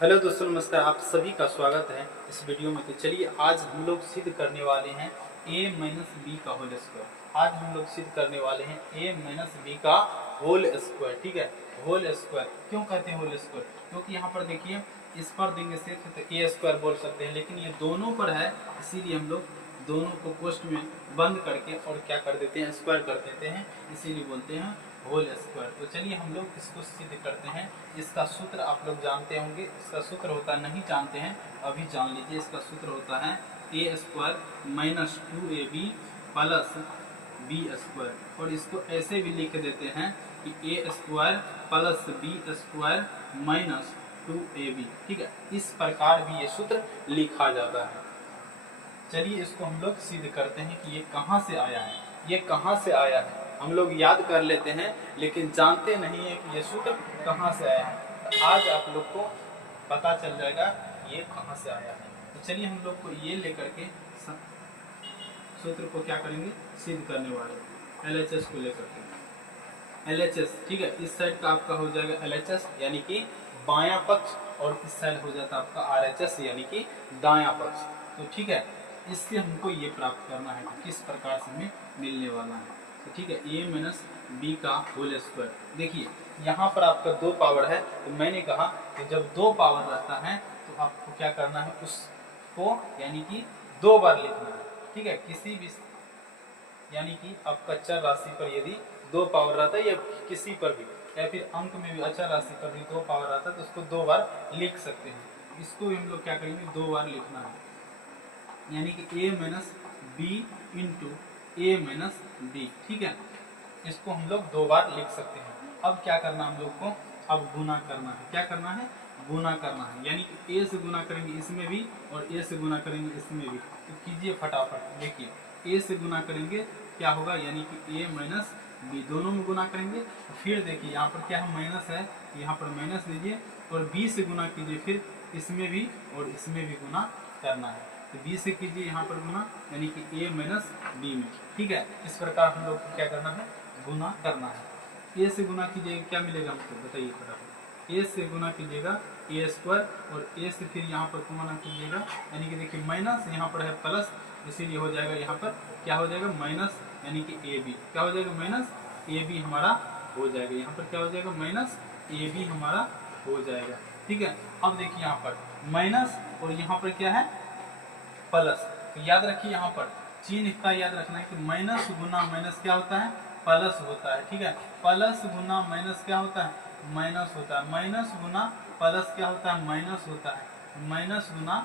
Hello दोस्तों, नमस्कार। आप सभी का स्वागत है इस वीडियो में। तो चलिए आज हम लोग सिद्ध करने वाले हैं a माइनस बी का होल स्क्वायर। आज हम लोग सिद्ध करने वाले हैं a माइनस बी का होल स्क्वायर। ठीक है, होल स्क्वायर क्यों कहते हैं होल स्क्वायर? क्योंकि यहाँ पर देखिए, इस पर देंगे सिर्फ तो ए स्क्वायर बोल सकते हैं, लेकिन ये दोनों पर है, इसीलिए हम लोग दोनों को पोस्ट में बंद करके और क्या कर देते हैं, स्क्वायर कर देते हैं, इसीलिए बोलते हैं होल स्क्वायर। तो चलिए हम लोग इसको सिद्ध करते हैं। इसका सूत्र आप लोग जानते होंगे। इसका सूत्र होता है, नहीं जानते हैं अभी जान लीजिए। इसका सूत्र होता है A square minus 2ab plus B square. और इसको ऐसे भी लिख देते हैं कि A square plus B square minus 2ab। ठीक है, इस प्रकार भी ये सूत्र लिखा जाता है। चलिए इसको हम लोग सिद्ध करते हैं कि ये कहाँ से आया है। ये कहाँ से आया है हम लोग याद कर लेते हैं, लेकिन जानते नहीं है कि ये सूत्र कहाँ से आया है। तो आज आप लोग को पता चल जाएगा ये कहाँ से आया है। तो चलिए हम लोग को ये लेकर के सूत्र को क्या करेंगे, सिद्ध करने वाले LHS को लेकर के। LHS, ठीक है, इस साइड का आपका हो जाएगा LHS यानी कि बायां पक्ष, और इस साइड हो जाता है आपका RHS यानी कि दायां पक्ष। तो ठीक है, इससे हमको ये प्राप्त करना है कि किस प्रकार से हमें मिलने वाला है। तो ठीक है, a माइनस बी का होल स्क्वायर। देखिए यहाँ पर आपका दो पावर है, तो मैंने कहा कि जब दो पावर रहता है तो आपको क्या करना है, उसको यानी कि दो बार लिखना है। ठीक है, किसी भी यानी कि आपका चर राशि पर यदि दो पावर रहता है या किसी पर भी, या फिर अंक में भी अचर राशि पर भी दो पावर रहता है तो उसको दो बार लिख सकते हैं। इसको भी हम लोग क्या करेंगे, दो बार लिखना है, यानी कि a minus b into a minus b. ठीक है, इसको हम लोग दो बार लिख सकते हैं। अब क्या करना हम लोग को, अब गुना करना है। क्या करना है, गुना करना है, यानी कि a से गुना करेंगे इसमें भी और a से गुना करेंगे इसमें भी। तो कीजिए फटाफट। देखिए a से गुना करेंगे क्या होगा, यानी कि a माइनस बी, दोनों में गुना करेंगे। फिर देखिए यहाँ पर क्या है, माइनस है, यहाँ पर माइनस लीजिए और b से गुना कीजिए, फिर इसमें भी और इसमें भी गुना करना है। तो b से कीजिए यहाँ पर गुना, यानी कि a माइनस बी में। ठीक है, इस प्रकार हम लोग को क्या करना है, गुना करना है। a से गुना कीजिएगा, क्या मिलेगा हमको बताइए फटाफट। a से गुना कीजिएगा a स्क्वायर, और a से फिर यहाँ पर गुना कीजिएगा, यानी कि देखिए माइनस यहाँ पर है प्लस, इसीलिए हो जाएगा यहाँ पर क्या हो जाएगा, माइनस, यानी कि ab क्या हो जाएगा, माइनस ab हमारा हो जाएगा। यहाँ पर क्या हो जाएगा, माइनस ab हमारा हो जाएगा। ठीक है, अब देखिए यहाँ पर माइनस और यहाँ पर क्या है, प्लस। तो याद रखिए यहाँ पर चिन्ह का याद रखना है कि माइनस गुना माइनस क्या होता है, प्लस होता है। ठीक है, प्लस गुना माइनस क्या होता है, माइनस होता है। माइनस गुना प्लस क्या होता है, माइनस होता है। माइनस गुना,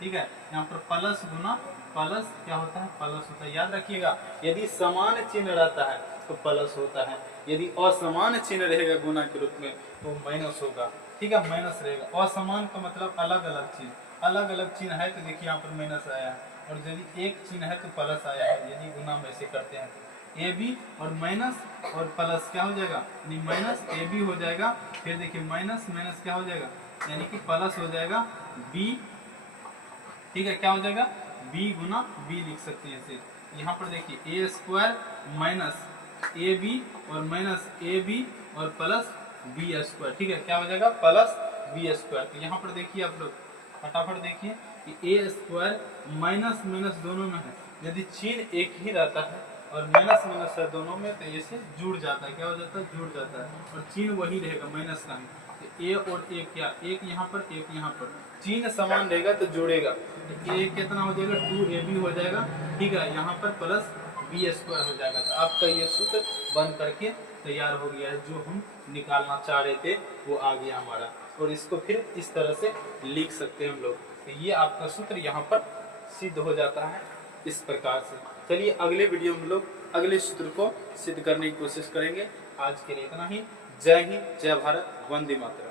ठीक है, यहाँ पर प्लस गुना प्लस क्या होता है, प्लस होता है। याद रखिएगा, यदि समान चिन्ह रहता है तो प्लस होता है, यदि असमान चिन्ह रहेगा गुना के रूप में तो माइनस होगा। ठीक है, माइनस रहेगा। असमान का मतलब अलग अलग चिन्ह, अलग अलग चिन्ह है तो देखिए यहाँ पर माइनस आया है, और यदि एक चिन्ह है तो प्लस आया है। यदि गुना में से करते हैं ए बी और माइनस और प्लस क्या हो जाएगा, यानी माइनस ए बी हो जाएगा। फिर देखिए माइनस माइनस क्या हो जाएगा, यानी कि प्लस हो जाएगा बी। ठीक है, क्या हो जाएगा, b गुना b लिख सकते हैं इसे। यहाँ पर देखिए a square minus a b और माइनस ए बी और प्लस बी स्क्वायर। ठीक है, क्या हो जाएगा, प्लस बी स्क्वायर। तो यहाँ पर देखिए आप लोग फटाफट देखिए कि a स्क्वायर माइनस माइनस दोनों में है, यदि चिन्ह एक ही रहता है और माइनस माइनस है दोनों में तो ये से जुड़ जाता है। क्या हो जाता है, जुड़ जाता है, और चिन्ह वही रहेगा माइनस का ही। ए और ए क्या, एक यहाँ पर एक यहाँ पर, चिन्ह समान रहेगा तो जुड़ेगा। तो ए कितना हो जाएगा, 2ab हो जाएगा। ठीक है, यहाँ पर प्लस बी स्क्वायर हो जाएगा। तो आपका ये सूत्र बन करके तैयार हो गया है। जो हम निकालना चाह रहे थे वो आ गया हमारा, और इसको फिर इस तरह से लिख सकते हैं हम लोग। तो ये आपका सूत्र यहाँ पर सिद्ध हो जाता है इस प्रकार से। चलिए अगले वीडियो में हम लोग अगले सूत्र को सिद्ध करने की कोशिश करेंगे। आज के लिए इतना ही। जय हिंद, जय भारत, वंदे मातरम।